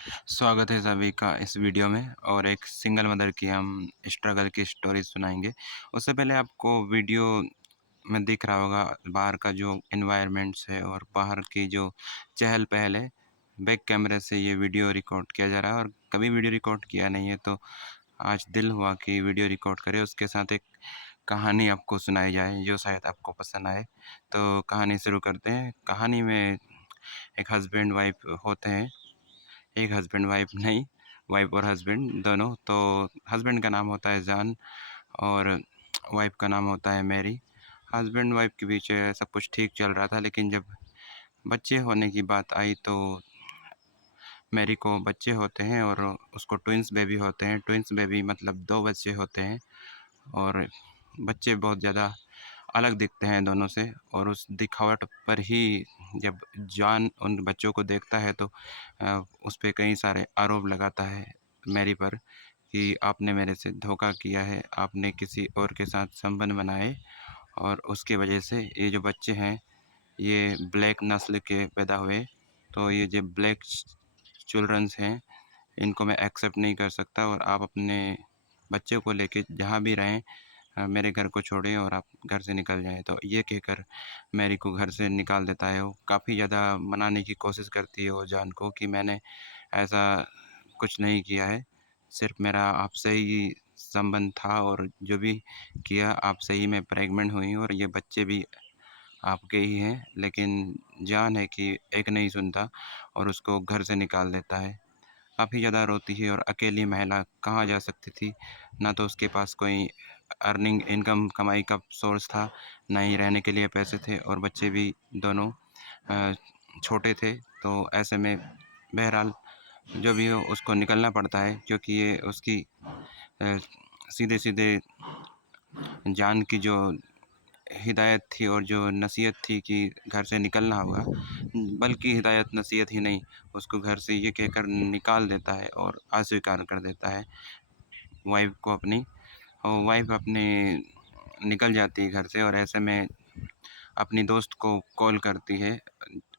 स्वागत है सभी का इस वीडियो में और एक सिंगल मदर की हम स्ट्रगल की स्टोरी सुनाएंगे। उससे पहले आपको वीडियो में दिख रहा होगा बाहर का जो एनवायरनमेंट्स है और बाहर की जो चहल पहल है। बैक कैमरे से ये वीडियो रिकॉर्ड किया जा रहा है और कभी वीडियो रिकॉर्ड किया नहीं है, तो आज दिल हुआ कि वीडियो रिकॉर्ड करें। उसके साथ एक कहानी आपको सुनाई जाए जो शायद आपको पसंद आए। तो कहानी शुरू करते हैं। कहानी में एक हस्बैंड वाइफ होते हैं। एक हस्बैंड वाइफ नहीं, वाइफ और हस्बैंड दोनों। तो हस्बैंड का नाम होता है जॉन और वाइफ का नाम होता है मैरी। हस्बैंड वाइफ के बीच सब कुछ ठीक चल रहा था, लेकिन जब बच्चे होने की बात आई तो मैरी को बच्चे होते हैं और उसको ट्विंस बेबी होते हैं। ट्विंस बेबी मतलब दो बच्चे होते हैं और बच्चे बहुत ज़्यादा अलग दिखते हैं दोनों से। और उस दिखावट पर ही जब जॉन उन बच्चों को देखता है तो उस पे कई सारे आरोप लगाता है मैरी पर कि आपने मेरे से धोखा किया है, आपने किसी और के साथ संबंध बनाए और उसकी वजह से ये जो बच्चे हैं ये ब्लैक नस्ल के पैदा हुए। तो ये जो ब्लैक चिल्ड्रंस हैं इनको मैं एक्सेप्ट नहीं कर सकता और आप अपने बच्चे को लेके जहाँ भी रहें मेरे घर को छोड़ें और आप घर से निकल जाएँ। तो ये कहकर मैरी को घर से निकाल देता है। वो काफ़ी ज़्यादा मनाने की कोशिश करती है वो जॉन को कि मैंने ऐसा कुछ नहीं किया है, सिर्फ़ मेरा आपसे ही संबंध था और जो भी किया आपसे ही मैं प्रेग्नेंट हुई हूँ और ये बच्चे भी आपके ही हैं। लेकिन जॉन है कि एक नहीं सुनता और उसको घर से निकाल देता है। काफ़ी ज़्यादा रोती है और अकेली महिला कहाँ जा सकती थी, ना तो उसके पास कोई अर्निंग इनकम कमाई का सोर्स था, ना ही रहने के लिए पैसे थे और बच्चे भी दोनों अ, छोटे थे। तो ऐसे में बहरहाल जो भी हो उसको निकलना पड़ता है, क्योंकि ये उसकी अ, सीधे-सीधे जान की जो हिदायत थी और जो नसीहत थी कि घर से निकलना होगा, बल्कि हिदायत नसीहत ही नहीं, उसको घर से ये कहकर निकाल देता है और अस्वीकार कर देता है वाइफ़ को अपनी। और वाइफ़ अपनी निकल जाती है घर से और ऐसे में अपनी दोस्त को कॉल करती है।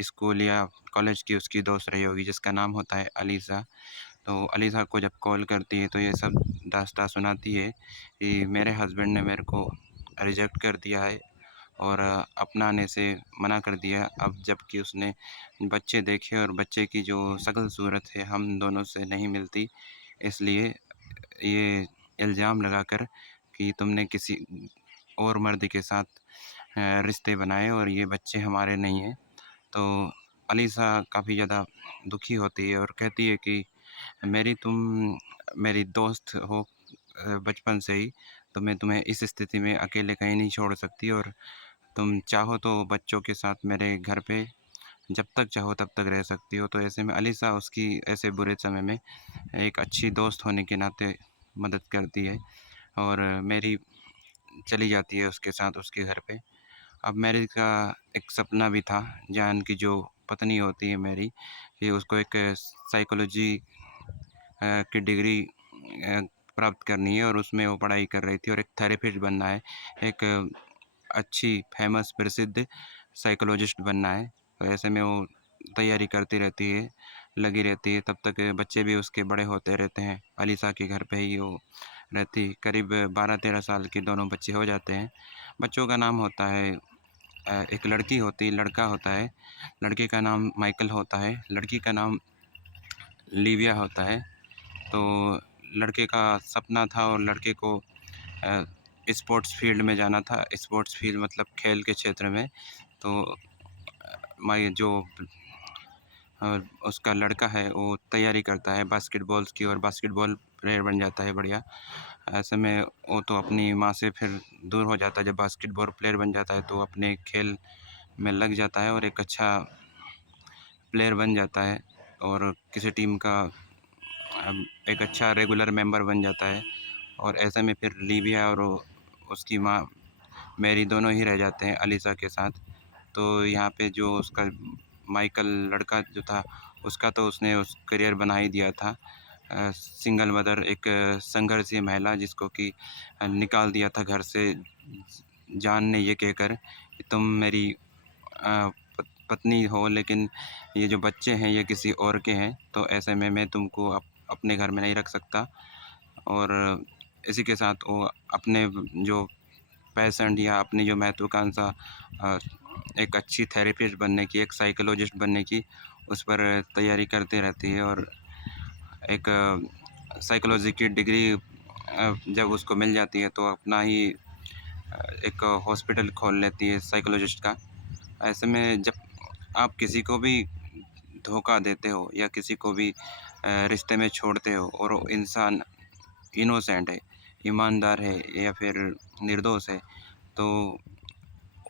स्कूल या कॉलेज की उसकी दोस्त रही होगी जिसका नाम होता है अलीसा। तो अलीसा को जब कॉल करती है तो ये सब दास्तान सुनाती है कि मेरे हस्बैंड ने मेरे को रिजेक्ट कर दिया है और अपनाने से मना कर दिया। अब जबकि उसने बच्चे देखे और बच्चे की जो शक्ल सूरत है हम दोनों से नहीं मिलती, इसलिए ये इल्ज़ाम लगाकर कि तुमने किसी और मर्द के साथ रिश्ते बनाए और ये बच्चे हमारे नहीं हैं। तो अलीसा काफ़ी ज़्यादा दुखी होती है और कहती है कि तुम मेरी दोस्त हो बचपन से ही, तो मैं तुम्हें इस स्थिति में अकेले कहीं नहीं छोड़ सकती और तुम चाहो तो बच्चों के साथ मेरे घर पे जब तक चाहो तब तक रह सकती हो। तो ऐसे में अलीसा उसकी ऐसे बुरे समय में एक अच्छी दोस्त होने के नाते मदद करती है और मेरी चली जाती है उसके साथ उसके घर पे। अब मैरी का एक सपना भी था, जान की जो पत्नी होती है मैरी, कि उसको एक साइकोलॉजी की डिग्री प्राप्त करनी है और उसमें वो पढ़ाई कर रही थी और एक थेरेपिस्ट बनना है, एक अच्छी फेमस प्रसिद्ध साइकोलॉजिस्ट बनना है। तो ऐसे में वो तैयारी करती रहती है, लगी रहती है, तब तक बच्चे भी उसके बड़े होते रहते हैं। अलीसा के घर पे ही वो रहती, करीब 12-13 साल के दोनों बच्चे हो जाते हैं। बच्चों का नाम होता है एक लड़की होती है, लड़का होता है। लड़के का नाम माइकल होता है, लड़की का नाम लिविया होता है। तो लड़के का सपना था और लड़के को अ, स्पोर्ट्स फील्ड में जाना था। स्पोर्ट्स फील्ड मतलब खेल के क्षेत्र में। तो माई जो उसका लड़का है वो तैयारी करता है बास्केटबॉल्स की और बास्केटबॉल प्लेयर बन जाता है बढ़िया। ऐसे में वो तो अपनी माँ से फिर दूर हो जाता है, जब बास्केटबॉल प्लेयर बन जाता है तो अपने खेल में लग जाता है और एक अच्छा प्लेयर बन जाता है और किसी टीम का एक अच्छा रेगुलर मेंबर बन जाता है। और ऐसे में फिर लिविया और उसकी माँ मैरी दोनों ही रह जाते हैं अलीसा के साथ। तो यहाँ पे जो उसका माइकल लड़का जो था उसका तो उसने उस करियर बना ही दिया था। सिंगल मदर एक संघर्षीय महिला जिसको कि निकाल दिया था घर से जान ने ये कहकर कि तुम मेरी पत्नी हो, लेकिन ये जो बच्चे हैं ये किसी और के हैं, तो ऐसे में मैं तुमको अपने घर में नहीं रख सकता। और इसी के साथ वो अपने जो पैशन या अपनी जो महत्वाकांक्षा अ, एक अच्छी थेरेपिस्ट बनने की, एक साइकोलॉजिस्ट बनने की, उस पर तैयारी करती रहती है। और एक साइकोलॉजी की डिग्री जब उसको मिल जाती है तो अपना ही एक हॉस्पिटल खोल लेती है साइकोलॉजिस्ट का। ऐसे में जब आप किसी को भी धोखा देते हो या किसी को भी रिश्ते में छोड़ते हो और वो इंसान इनोसेंट है, ईमानदार है या फिर निर्दोष है, तो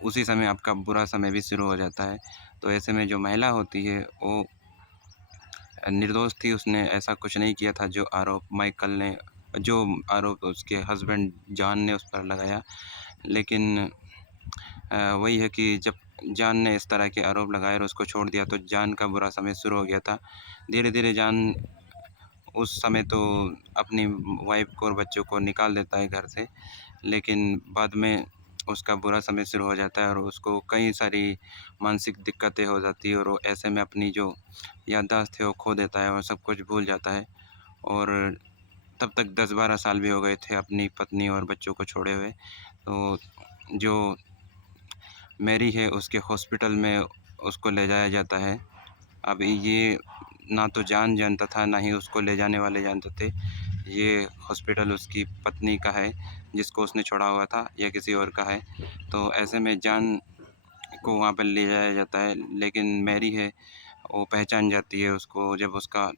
उसी समय आपका बुरा समय भी शुरू हो जाता है। तो ऐसे में जो महिला होती है वो निर्दोष थी, उसने ऐसा कुछ नहीं किया था जो आरोप उसके हस्बैंड जॉन ने उस पर लगाया। लेकिन वही है कि जब जॉन ने इस तरह के आरोप लगाए और उसको छोड़ दिया तो जॉन का बुरा समय शुरू हो गया था। धीरे-धीरे जॉन उस समय तो अपनी वाइफ़ को और बच्चों को निकाल देता है घर से, लेकिन बाद में उसका बुरा समय शुरू हो जाता है और उसको कई सारी मानसिक दिक्कतें हो जाती हैं और वो ऐसे में अपनी जो याददाश्त है वो खो देता है और सब कुछ भूल जाता है। और तब तक 10-12 साल भी हो गए थे अपनी पत्नी और बच्चों को छोड़े हुए। तो जो मैरी है उसके हॉस्पिटल में उसको ले जाया जाता है। अब ये ना तो जॉन जानता था, ना ही उसको ले जाने वाले जानते थे। ये हॉस्पिटल उसकी पत्नी का है, जिसको उसने छोड़ा हुआ था, या किसी और का है। तो ऐसे में जॉन को वहाँ पर ले जाया जाता है, लेकिन मैरी है, वो पहचान जाती है उसको जब उसका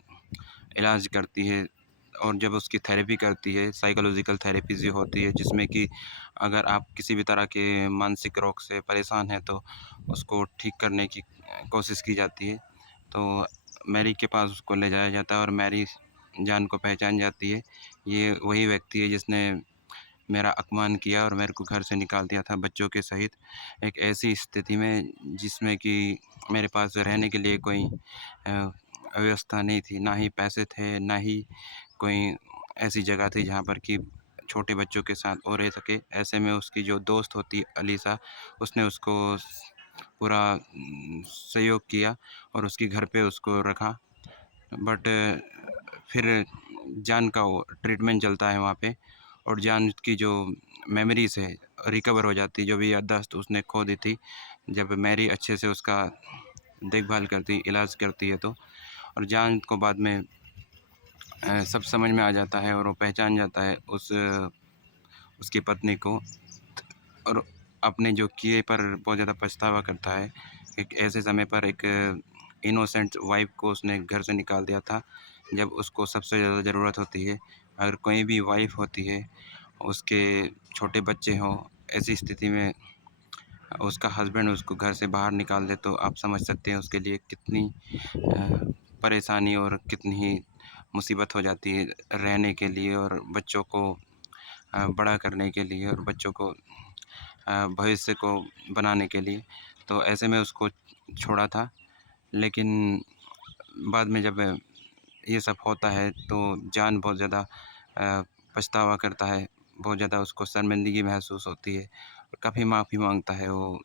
इलाज करती है और जब उसकी थेरेपी करती है, साइकोलॉजिकल थेरेपी जो होती है, जिसमें कि अगर आप किसी भी तरह के मानसिक रोग से परेशान हैं, तो उसको ठीक करने की कोशिश की जाती है। तो मैरी के पास उसको ले जाया जाता है और मैरी जॉन को पहचान जाती है। ये वही व्यक्ति है जिसने मेरा अपमान किया और मेरे को घर से निकाल दिया था बच्चों के सहित, एक ऐसी स्थिति में जिसमें कि मेरे पास रहने के लिए कोई व्यवस्था नहीं थी, ना ही पैसे थे, ना ही कोई ऐसी जगह थी जहाँ पर कि छोटे बच्चों के साथ वो रह सके। ऐसे में उसकी जो दोस्त होती अलीसा, उसने उसको पूरा सहयोग किया और उसके घर पे उसको रखा। बट फिर जान का वो ट्रीटमेंट चलता है वहाँ पे और जान की जो मेमोरीज़ है रिकवर हो जाती है, जो भी याददाश्त उसने खो दी थी, जब मैरी अच्छे से उसका देखभाल करती, इलाज करती है तो। और जान को बाद में सब समझ में आ जाता है और वो पहचान जाता है उसकी पत्नी को और अपने जो किए पर बहुत ज़्यादा पछतावा करता है। एक ऐसे समय पर एक इनोसेंट वाइफ़ को उसने घर से निकाल दिया था, जब उसको सबसे ज़्यादा ज़रूरत होती है। अगर कोई भी वाइफ़ होती है, उसके छोटे बच्चे हों, ऐसी स्थिति में उसका हस्बैंड उसको घर से बाहर निकाल दे, तो आप समझ सकते हैं उसके लिए कितनी परेशानी और कितनी ही मुसीबत हो जाती है रहने के लिए और बच्चों को बड़ा करने के लिए और बच्चों को भविष्य को बनाने के लिए। तो ऐसे में उसको छोड़ा था, लेकिन बाद में जब ये सब होता है तो जान बहुत ज़्यादा पछतावा करता है, बहुत ज़्यादा उसको शर्मिंदगी महसूस होती है और काफ़ी माफ़ी माँगता है वो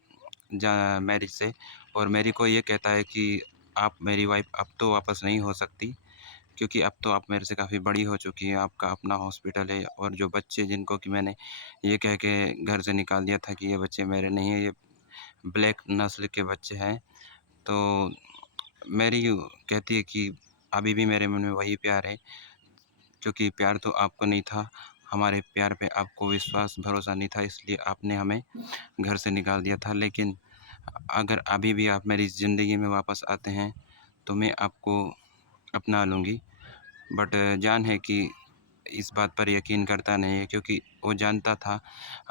मैरी से और मैरी को ये कहता है कि आप मेरी वाइफ़ अब तो वापस नहीं हो सकती, क्योंकि अब तो आप मेरे से काफ़ी बड़ी हो चुकी हैं, आपका अपना हॉस्पिटल है और जो बच्चे जिनको कि मैंने ये कह के घर से निकाल दिया था कि ये बच्चे मेरे नहीं हैं, ये ब्लैक नस्ल के बच्चे हैं। तो मैरी कहती है कि अभी भी मेरे मन में वही प्यार है, क्योंकि प्यार तो आपको नहीं था, हमारे प्यार पे आपको विश्वास, भरोसा नहीं था, इसलिए आपने हमें घर से निकाल दिया था। लेकिन अगर अभी भी आप मेरी ज़िंदगी में वापस आते हैं, तो मैं आपको अपना लूँगी। बट जान है कि इस बात पर यकीन करता नहीं है, क्योंकि वो जानता था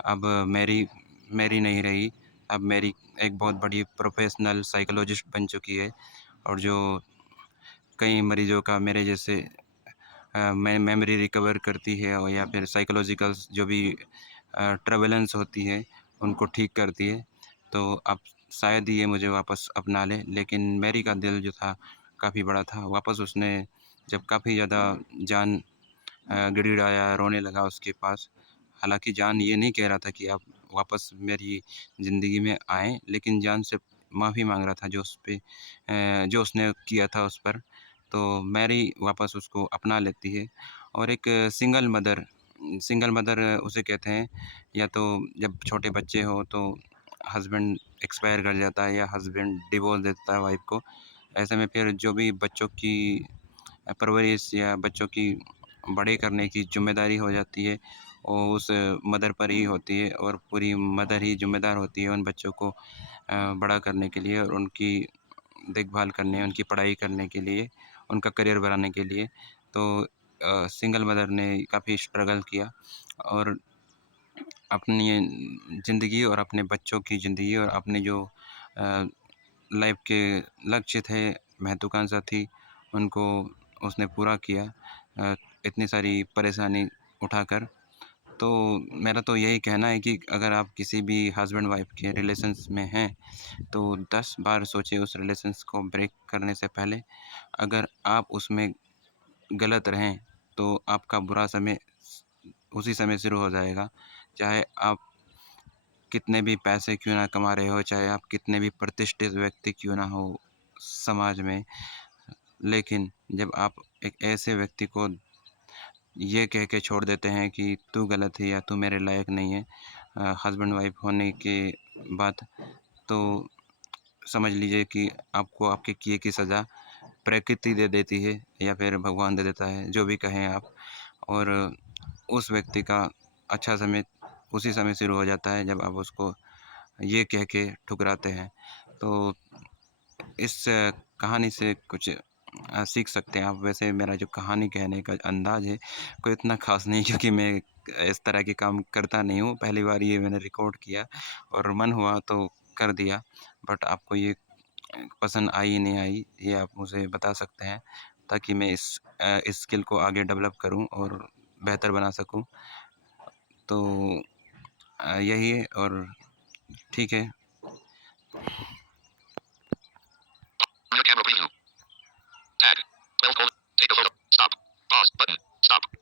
अब मेरी मेरी नहीं रही, अब मेरी एक बहुत बड़ी प्रोफ़ेशनल साइकोलॉजिस्ट बन चुकी है और जो कई मरीज़ों का मेरे जैसे मेमोरी रिकवर करती है और या फिर साइकोलॉजिकल जो भी ट्रबुलेंस होती है, उनको ठीक करती है। तो अब शायद ही ये मुझे वापस अपना ले, लेकिन मैरी का दिल जो था काफ़ी बड़ा था। वापस उसने जब काफ़ी ज़्यादा जान गिड़गिड़ाया, रोने लगा उसके पास। हालाँकि जान ये नहीं कह रहा था कि आप वापस मेरी ज़िंदगी में आएँ, लेकिन जान सिर्फ़ माफ़ी माँग रहा था जो उस पे जो उसने किया था उस पर। तो मैरी वापस उसको अपना लेती है और एक सिंगल मदर उसे कहते हैं, या तो जब छोटे बच्चे हों तो हस्बैंड एक्सपायर कर जाता है या हस्बैंड डिवोर्स दे देता है वाइफ़ को। ऐसे में फिर जो भी बच्चों की परवरिश या बच्चों की बड़े करने की ज़िम्मेदारी हो जाती है, वो उस मदर पर ही होती है और पूरी मदर ही ज़िम्मेदार होती है उन बच्चों को बड़ा करने के लिए और उनकी देखभाल करने, उनकी पढ़ाई करने के लिए, उनका करियर बनाने के लिए। तो सिंगल मदर ने काफ़ी स्ट्रगल किया और अपनी ज़िंदगी और अपने बच्चों की ज़िंदगी और अपने जो अ, लाइफ़ के लक्ष्य थे, महत्वाकांक्षा थी, उनको उसने पूरा किया इतनी सारी परेशानी उठाकर। तो मेरा तो यही कहना है कि अगर आप किसी भी हस्बैंड वाइफ़ के रिलेशन्स में हैं, तो 10 बार सोचिए उस रिलेशन्स को ब्रेक करने से पहले। अगर आप उसमें गलत रहें, तो आपका बुरा समय उसी समय शुरू हो जाएगा। चाहे आप कितने भी पैसे क्यों ना कमा रहे हो, चाहे आप कितने भी प्रतिष्ठित व्यक्ति क्यों ना हो समाज में, लेकिन जब आप एक ऐसे व्यक्ति को ये कह के छोड़ देते हैं कि तू गलत है या तू मेरे लायक नहीं है हस्बैंड वाइफ होने के बाद, तो समझ लीजिए कि आपको आपके किए की सज़ा प्रकृति दे देती है या फिर भगवान दे देता है, जो भी कहें आप। और उस व्यक्ति का अच्छा समय उसी समय शुरू हो जाता है जब आप उसको ये कह के ठुकराते हैं। तो इस कहानी से कुछ सीख सकते हैं आप। वैसे मेरा जो कहानी कहने का अंदाज़ है, कोई इतना ख़ास नहीं क्योंकि मैं इस तरह के काम करता नहीं हूँ। पहली बार ये मैंने रिकॉर्ड किया और मन हुआ तो कर दिया। बट आपको ये पसंद आई नहीं आई, ये आप मुझे बता सकते हैं ताकि मैं इस स्किल को आगे डेवलप करूँ और बेहतर बना सकूँ। तो यही है और ठीक है। On your camera preview. Tag. 12 colon. Take a photo. Stop. Pause. Button. Stop.